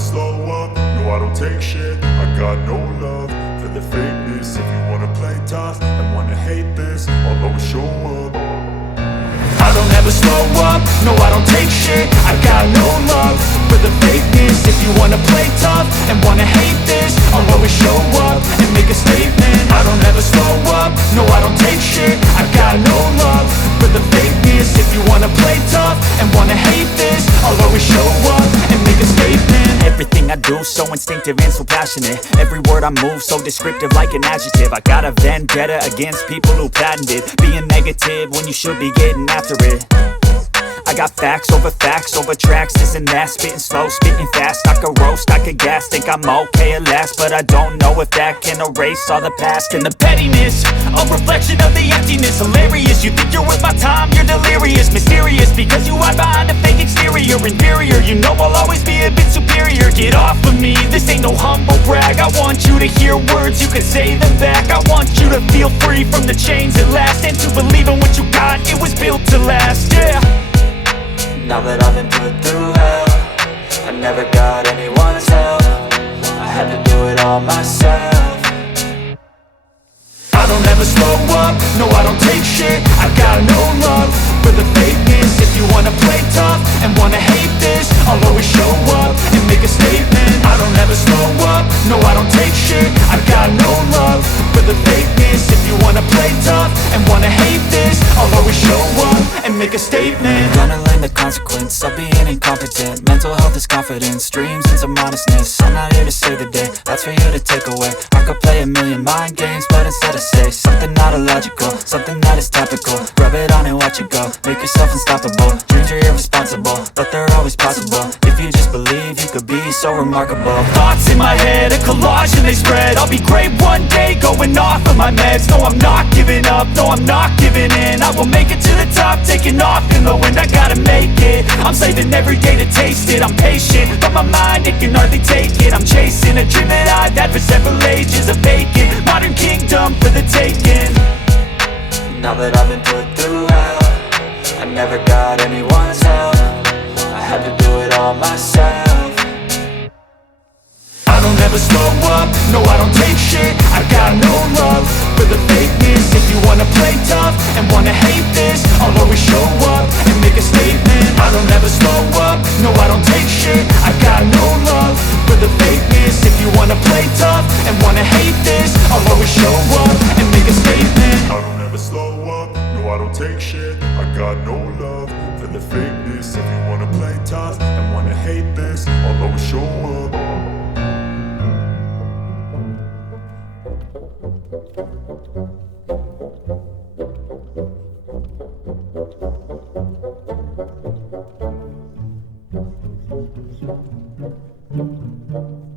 slow up, no I don't take shit. I got no love for the fakeness. If you wanna play tough and wanna hate this, I'll always show up. I don't ever slow up, no I don't take shit. I got no love for the fakeness. If you wanna play tough and wanna hate this, I'll always show up and make a statement. I don't ever slow up, no I don't take shit. I got no love for the fakeness. If you wanna play tough and wanna hate this, I'll always show up and make a statement. Everything I do so instinctive and so passionate. Every word I move so descriptive like an adjective. I got a vendetta against people who patented being negative when you should be getting after it. I got facts over tracks, this and that. Spitting slow, spitting fast. I could roast, I could gas. Think I'm okay at last, but I don't know if that can erase all the past. And the pettiness, a reflection of the emptiness. Hilarious, you think you're worth my time, you're delirious. Mysterious, because you hide behind a fake exterior. Inferior, you know I'll always be a bit superior. Get off of me, this ain't no humble brag. I want you to hear words, you can say them back. I want you to feel free from the chains at last, and to believe in what you got, it was built to last, yeah. Now that I've been put through hell, I never got anyone's help. I had to do it all myself. I don't ever slow up, no I don't take shit. I got no love for the fakeness. If you wanna play tough and wanna hate this, I'll always show up and make a statement. I don't ever slow up, no I don't take shit. I got no love for the fakeness. If you wanna play tough and wanna hate this, I'll always show up and make a statement. Gonna learn the consequence of being incompetent. Mental health is confidence, dreams and some honestness. I'm not here to save the day, that's for you to take away. I could play a million mind games, but instead I say something not illogical, something that is topical. Rub it on and watch it go, make yourself unstoppable. Dreams are irresponsible, but they're always possible. If you just believe, you could be so remarkable. Thoughts in my head, a collage and they spread. I'll be great one day, going off of my meds. No, I'm not giving up, no, I'm not giving in. I will make it to the top, taking off in the wind. I gotta make it, I'm saving every day to taste it. I'm patient, but my mind, it can hardly take it. I'm chasing a dream that I've had for several ages. A vacant, modern kingdom for the taking. Now that I've been put through hell, I never got anyone's help. I had to do it all myself. I don't ever slow up, no I don't take shit. I got no love for the fakeness. If you wanna play tough and wanna hate this, I'll always show up and make a statement. I don't ever slow up, no I don't take shit. I got no love for the fakeness. If you wanna play tough and wanna hate this, I'll always show up and make a statement. I don't ever slow up, no I don't take shit. I got no love for the fakeness. If you wanna play tough and wanna hate this, I'll always show up. Thank you.